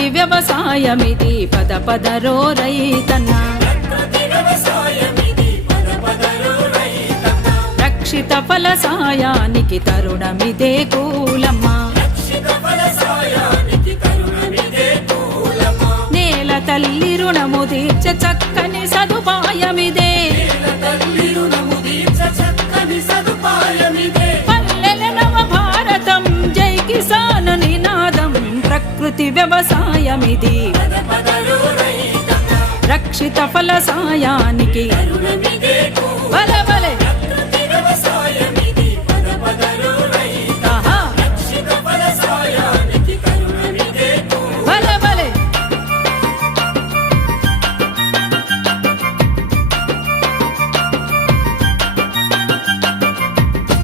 ప్రకృతి వ్యవసాయమిది పద పదరో రైతన్నా. రక్షిత ఫల సాయానికి తరుణమిదే కూలమ్మా. నేల తల్లి రుణము తీర్చ చక్కని సదుపాయమిదే. పల్లెల నవ భారతం జై కిసాన్ నినాదం ప్రకృతి వ్యవసాయమిది. రక్షిత ఫల సాయానికి